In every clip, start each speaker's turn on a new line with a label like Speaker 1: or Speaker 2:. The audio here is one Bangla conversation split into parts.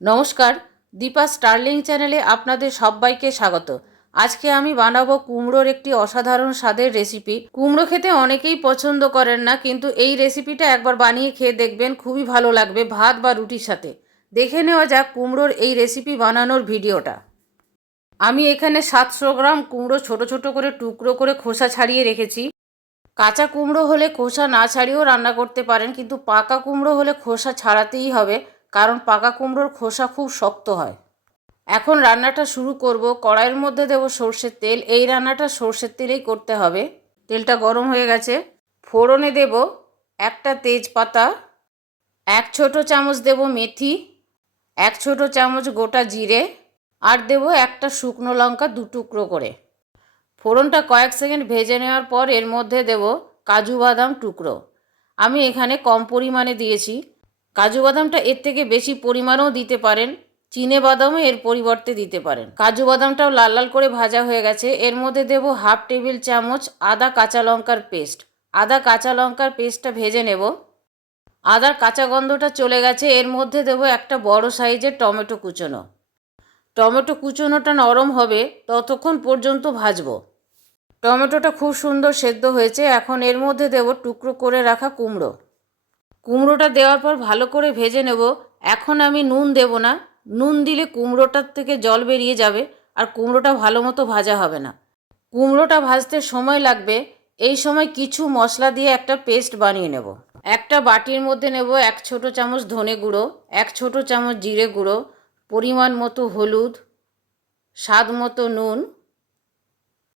Speaker 1: নমস্কার, দীপা স্টার্লিং চ্যানেলে আপনাদের সবাইকে স্বাগত। আজকে আমি বানাবো কুমড়োর একটি অসাধারণ স্বাদের রেসিপি। কুমড়ো খেতে অনেকেই পছন্দ করেন না, কিন্তু এই রেসিপিটা একবার বানিয়ে খেয়ে দেখবেন খুবই ভালো লাগবে ভাত বা রুটির সাথে। দেখে নেওয়া যাক কুমড়োর এই রেসিপি বানানোর ভিডিওটা। আমি এখানে সাতশো গ্রাম কুমড়ো ছোট ছোট করে টুকরো করে খোসা ছাড়িয়ে রেখেছি। কাঁচা কুমড়ো হলে খোসা না ছাড়িয়েও রান্না করতে পারেন, কিন্তু পাকা কুমড়ো হলে খোসা ছাড়াতেই হবে। কারণ পাকা কুমড়োর খোসা খুব শক্ত হয়। এখন রান্নাটা শুরু করব। কড়াইয়ের মধ্যে দেব সর্ষের তেল। এই রান্নাটা সর্ষের তেলেই করতে হবে। তেলটা গরম হয়ে গেছে। ফোড়নে দেব একটা তেজপাতা। এক ছোট চামচ দেব মেথি। এক ছোট চামচ গোটা জিরে। আর দেব একটা শুকনো লঙ্কা দু টুকরো করে। ফোড়নটা কয়েক সেকেন্ড ভেজে নেওয়ার পর এর মধ্যে দেব কাজু বাদাম টুকরো। আমি এখানে কম পরিমাণে দিয়েছি। কাজু বাদামটা এর থেকে বেশি পরিমাণেও দিতে পারেন, চিনে বাদামও এর পরিবর্তে দিতে পারেন। কাজু বাদামটাও লাল লাল করে ভাজা হয়ে গেছে, এর মধ্যে দেব হাফ টেবিল চামচ আদা কাঁচা লঙ্কার পেস্ট। আদা কাঁচা লঙ্কার পেস্টটা ভেজে নেব। আদার কাঁচা গন্ধটা চলে গেছে, এর মধ্যে দেব একটা বড় সাইজের টমেটো কুচোনো। টমেটো কুচোনোটা নরম হবে, ততক্ষণ পর্যন্ত ভাজবো। টমেটোটা খুব সুন্দর সেদ্ধ হয়েছে, এখন এর মধ্যে দেব টুকরো করে রাখা কুমড়ো। কুমড়োটা দেওয়ার পর ভালো করে ভেজে নেব। এখন আমি নুন দেব না। নুন দিলে কুমড়োটার থেকে জল বেরিয়ে যাবে আর কুমড়োটা ভালো মতো ভাজা হবে না। কুমড়োটা ভাজতে সময় লাগবে। এই সময় কিছু মশলা দিয়ে একটা পেস্ট বানিয়ে নেব। একটা বাটির মধ্যে নেব এক ছোট চামচ ধনে গুঁড়ো, এক ছোট চামচ জিরে গুঁড়ো, পরিমাণ মতো হলুদ, স্বাদ মতো নুন,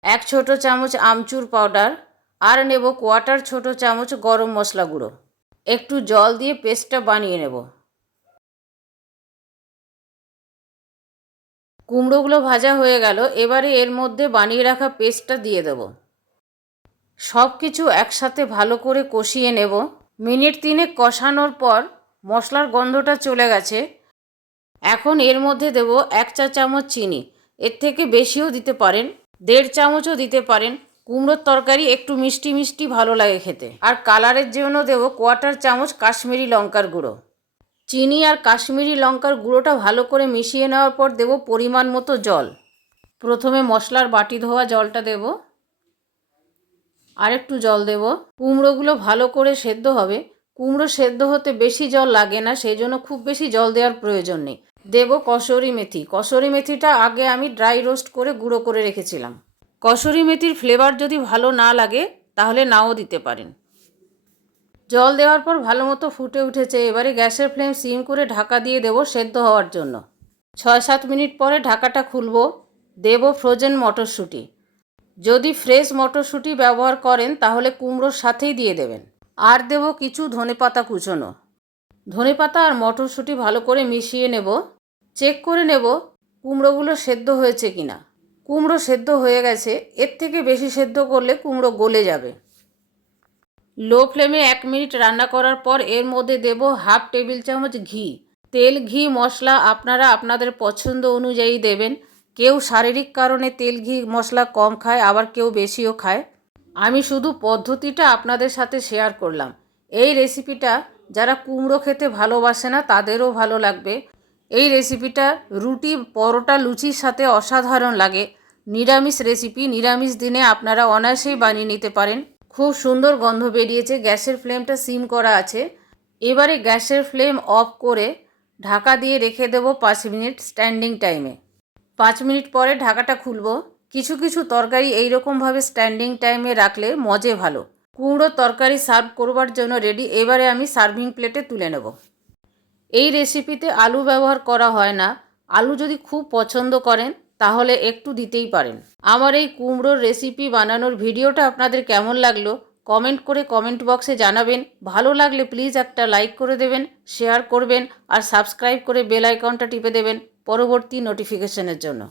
Speaker 1: এক ছোট চামচ আমচুর পাউডার আর নেব কোয়াটার ছোট চামচ গরম মশলা গুঁড়ো। একটু জল দিয়ে পেস্টটা বানিয়ে নেব। কুমড়োগুলো ভাজা হয়ে গেল, এবারে এর মধ্যে বানিয়ে রাখা পেস্টটা দিয়ে দেব। সব কিছু একসাথে ভালো করে কষিয়ে নেব। মিনিট তিনেক কষানোর পর মশলার গন্ধটা চলে গেছে। এখন এর মধ্যে দেব এক চা চামচ চিনি, এর থেকে বেশিও দিতে পারেন, দেড় চামচও দিতে পারেন। কুমড়োর তরকারি একটু মিষ্টি মিষ্টি ভালো লাগে খেতে। আর কালারের জন্য দেব কোয়াটার চামচ কাশ্মীরি লঙ্কার গুঁড়ো। চিনি আর কাশ্মীরি লঙ্কার গুঁড়োটা ভালো করে মিশিয়ে নেওয়ার পর দেব পরিমাণ মতো জল। প্রথমে মশলার বাটি ধোয়া জলটা দেব। আর একটু জল দেব। কুমড়োগুলো ভালো করে সেদ্ধ হবে। কুমড়ো সেদ্ধ হতে বেশি জল লাগে না, সেই জন্য খুব বেশি জল দেওয়ার প্রয়োজন নেই। দেব কসরি মেথি। কসরি মেথিটা আগে আমি ড্রাই রোস্ট করে গুঁড়ো করে রেখেছিলাম। কসরি মেথির ফ্লেভার যদি ভালো না লাগে, তাহলে নাও দিতে পারেন। জল দেওয়ার পর ভালো মতো ফুটে উঠেছে। এবারে গ্যাসের ফ্লেম সিম করে ঢাকা দিয়ে দেবো সেদ্ধ হওয়ার জন্য। ছয় সাত মিনিট পরে ঢাকাটা খুলব। দেব ফ্রোজেন মটরশুঁটি। যদি ফ্রেশ মটরশুঁটি ব্যবহার করেন, তাহলে কুমড়োর সাথেই দিয়ে দেবেন। আর দেব কিছু ধনেপাতা কুচোনো। ধনেপাতা আর মটরশুঁটি ভালো করে মিশিয়ে নেব। চেক করে নেব কুমড়োগুলো সেদ্ধ হয়েছে কিনা। কুমড়ো সেদ্ধ হয়ে গেছে, এর থেকে বেশি সেদ্ধ করলে কুমড়ো গলে যাবে। লো ফ্লেমে এক মিনিট রান্না করার পর এর মধ্যে দেব হাফ টেবিল চামচ ঘি। তেল, ঘি, মশলা আপনারা আপনাদের পছন্দ অনুযায়ী দেবেন। কেউ শারীরিক কারণে তেল, ঘি, মশলা কম খায়, আবার কেউ বেশিও খায়। আমি শুধু পদ্ধতিটা আপনাদের সাথে শেয়ার করলাম। এই রেসিপিটা যারা কুমড়ো খেতে ভালোবাসে না, তাদেরও ভালো লাগবে। এই রেসিপিটা রুটি, পরোটা, লুচির সাথে অসাধারণ লাগে। নিরামিষ রেসিপি নিরামিষ দিনে আপনারা অনায়াসেই বানিয়ে নিতে পারেন। খুব সুন্দর গন্ধ বেরিয়েছে, গ্যাসের ফ্লেমটা সিম করা আছে। এবারে গ্যাসের ফ্লেম অফ করে ঢাকা দিয়ে রেখে দেবো পাঁচ মিনিট স্ট্যান্ডিং টাইমে। পাঁচ মিনিট পরে ঢাকাটা খুলবো। কিছু কিছু তরকারি এইরকমভাবে স্ট্যান্ডিং টাইমে রাখলে মজে ভালো। কুমড়োর তরকারি সার্ভ করবার জন্য রেডি, এবারে আমি সার্ভিং প্লেটে তুলে নেব। এই রেসিপিতে আলু ব্যবহার করা হয় না। আলু যদি খুব পছন্দ করেন, তাহলে একটু দিতেই পারেন। আমার এই কুমড়োর রেসিপি বানানোর ভিডিওটা আপনাদের কেমন লাগল কমেন্ট করে কমেন্ট বক্সে জানাবেন। ভালো লাগলে প্লিজ একটা লাইক করে দেবেন শেয়ার করবেন, আর সাবস্ক্রাইব করে বেল আইকনটা টিপে দেবেন পরবর্তী নোটিফিকেশনের জন্য।